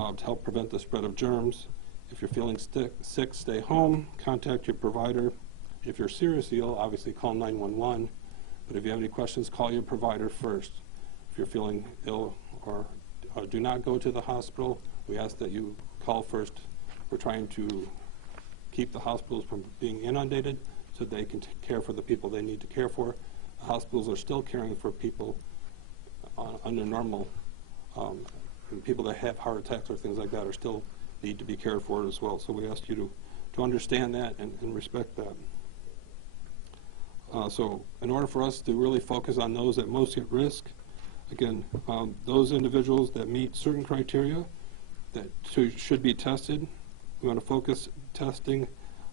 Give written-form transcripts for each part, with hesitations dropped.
to help prevent the spread of germs. If you're feeling sick, stay home, contact your provider. If you're seriously ill, obviously call 911. But if you have any questions, call your provider first. If you're feeling ill or do not go to the hospital, we ask that you call first. We're trying to keep the hospitals from being inundated so they can care for the people they need to care for. The hospitals are still caring for people under normal, and people that have heart attacks or things like that are still need to be cared for as well. So we ask you to understand that and respect that. So in order for us to really focus on those at most at risk, again, those individuals that meet certain criteria that should be tested, we want to focus testing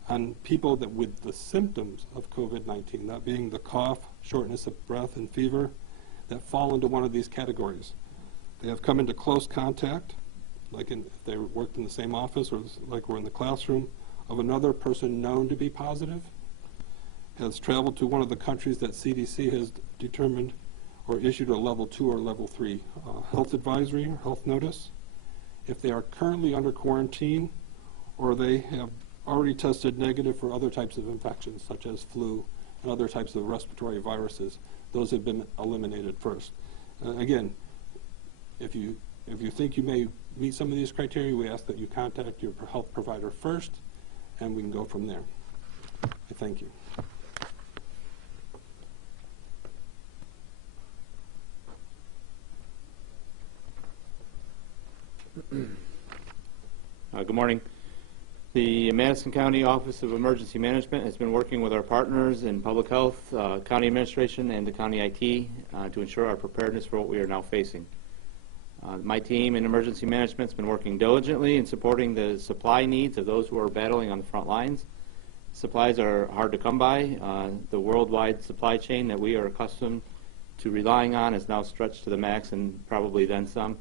on people that with the symptoms of COVID-19, that being the cough, shortness of breath, and fever, that fall into one of these categories. They have come into close contact, like if they worked in the same office or like we're in the classroom, of another person known to be positive, has traveled to one of the countries that CDC has determined or issued a level 2 or level 3 health advisory or health notice. If they are currently under quarantine or they have already tested negative for other types of infections such as flu and other types of respiratory viruses, those have been eliminated first. Again, if you think you may meet some of these criteria, we ask that you contact your health provider first, and we can go from there. Thank you. Good morning. The Madison County Office of Emergency Management has been working with our partners in public health, county administration, and the county IT to ensure our preparedness for what we are now facing. My team in emergency management has been working diligently in supporting the supply needs of those who are battling on the front lines. Supplies are hard to come by. The worldwide supply chain that we are accustomed to relying on is now stretched to the max and probably then some.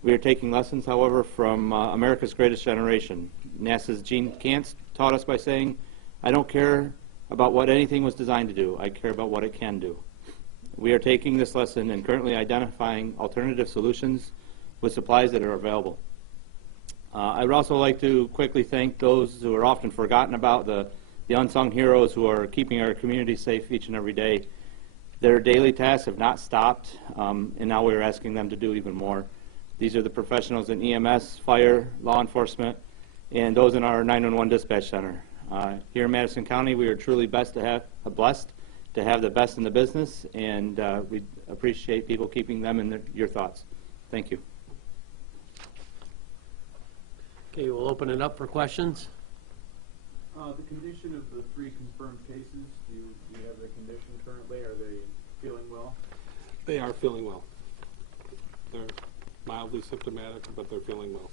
We are taking lessons, however, from America's Greatest Generation. NASA's Gene Kantz taught us by saying, "I don't care about what anything was designed to do. I care about what it can do." We are taking this lesson and currently identifying alternative solutions with supplies that are available. I would also like to quickly thank those who are often forgotten about, the unsung heroes who are keeping our community safe each and every day. Their daily tasks have not stopped, and now we're asking them to do even more. These are the professionals in EMS, fire, law enforcement, and those in our 911 dispatch center. Here in Madison County, we are truly blessed to have the best in the business, and we appreciate people keeping them in your thoughts. Thank you. Okay, we'll open it up for questions. The condition of the 3 confirmed cases, do you have the condition currently? Are they feeling well? They are feeling well. They're mildly symptomatic, but they're feeling well.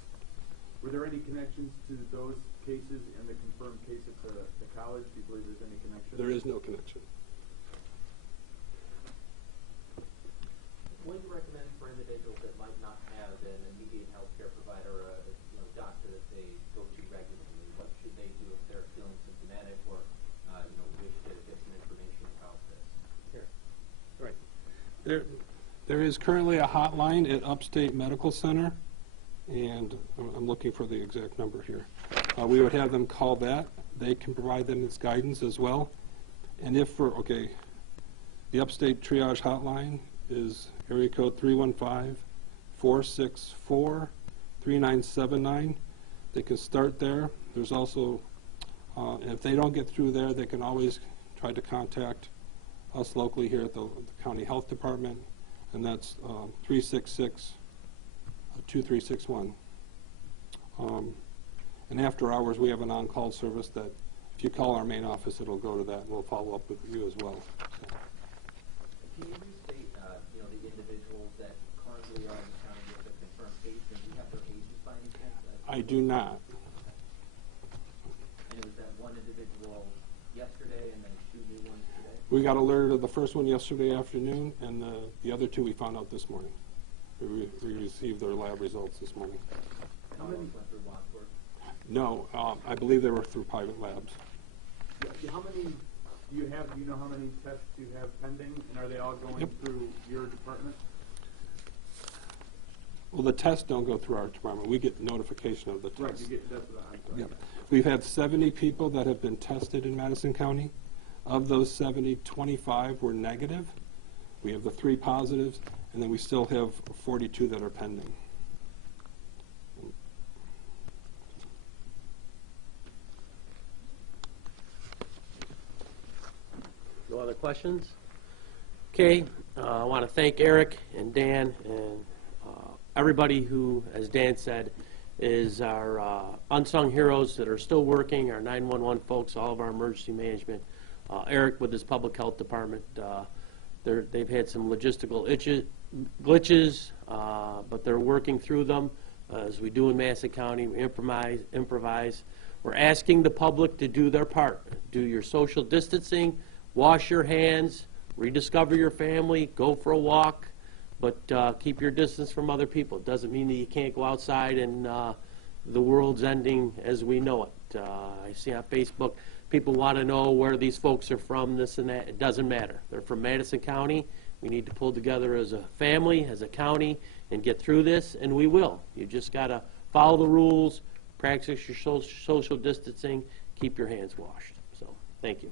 Were there any connections to those cases and the confirmed case at the college? Do you believe there's any connection? There is no connection. What do you recommend for individuals that might not have an immediate health care provider or a doctor that they go to regularly? What should they do if they're feeling symptomatic or wish to get some information about this? Here. Right. There is currently a hotline at Upstate Medical Center, and I'm looking for the exact number here. We would have them call that. They can provide them this guidance as well. And if for, the Upstate Triage Hotline is area code 315-464-3979. They can start there. There's also, if they don't get through there, they can always try to contact us locally here at the County Health Department, and that's 366-2361. And after hours, we have an on-call service that if you call our main office, it'll go to that, and we'll follow up with you as well. So. Can you restate, the individuals that currently are in the county with a confirmed case, and do you have their ages by any chance? I do not. And it was that one individual yesterday and then 2 new ones today? We got alerted of the first one yesterday afternoon, and the other 2 we found out this morning. We received their lab results this morning. And all those went through Wadsworth? No, I believe they were through private labs. How many do you have? Do you know how many tests you have pending, and are they all going through your department? Well, the tests don't go through our department. We get notification of the Right, tests. you get, that's what I'm sorry. Yep. We've had 70 people that have been tested in Madison County. Of those 70, 25 were negative. We have the 3 positives, and then we still have 42 that are pending. No other questions? Okay, I want to thank Eric and Dan and everybody who, as Dan said, is our unsung heroes that are still working, our 911 folks, all of our emergency management. Eric with his public health department, they've had some logistical glitches, but they're working through them. As we do in Madison County, we improvise. We're asking the public to do their part. Do your social distancing, wash your hands, rediscover your family, go for a walk, but keep your distance from other people. It doesn't mean that you can't go outside and the world's ending as we know it. I see on Facebook, people want to know where these folks are from, this and that. It doesn't matter. They're from Madison County. We need to pull together as a family, as a county, and get through this, and we will. You just got to follow the rules, practice your social distancing, keep your hands washed. So, thank you.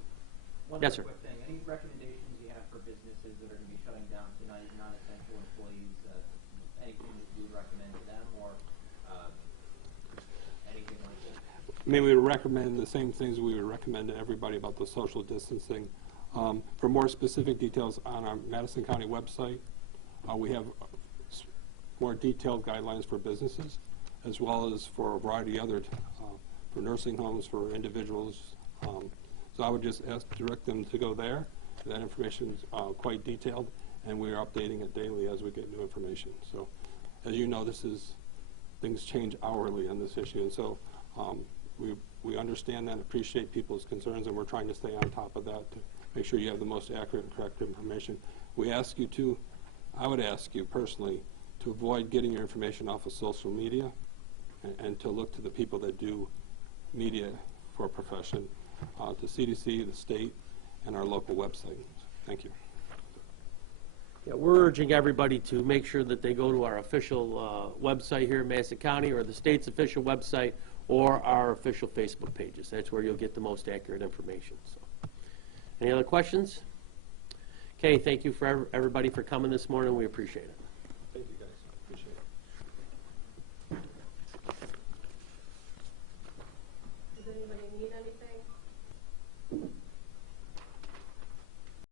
One Yes, other sir. quick thing. Any recommendations you have for businesses that are going to be shutting down tonight, non-essential employees? Anything that you would recommend to them, or anything like that? I mean, we would recommend the same things we would recommend to everybody about the social distancing. For more specific details on our Madison County website, we have more detailed guidelines for businesses, as well as for a variety of other, for nursing homes, for individuals. So I would just direct them to go there. That information is quite detailed, and we are updating it daily as we get new information. So, as you know, things change hourly on this issue, and so we understand that and appreciate people's concerns, and we're trying to stay on top of that to make sure you have the most accurate and correct information. We ask you to, I would ask you personally, to avoid getting your information off of social media and to look to the people that do media for a profession, to CDC, the state, and our local website. Thank you. Yeah, we're urging everybody to make sure that they go to our official website here in Madison County, or the state's official website, or our official Facebook pages. That's where you'll get the most accurate information. So, any other questions? Okay, thank you for everybody for coming this morning. We appreciate it.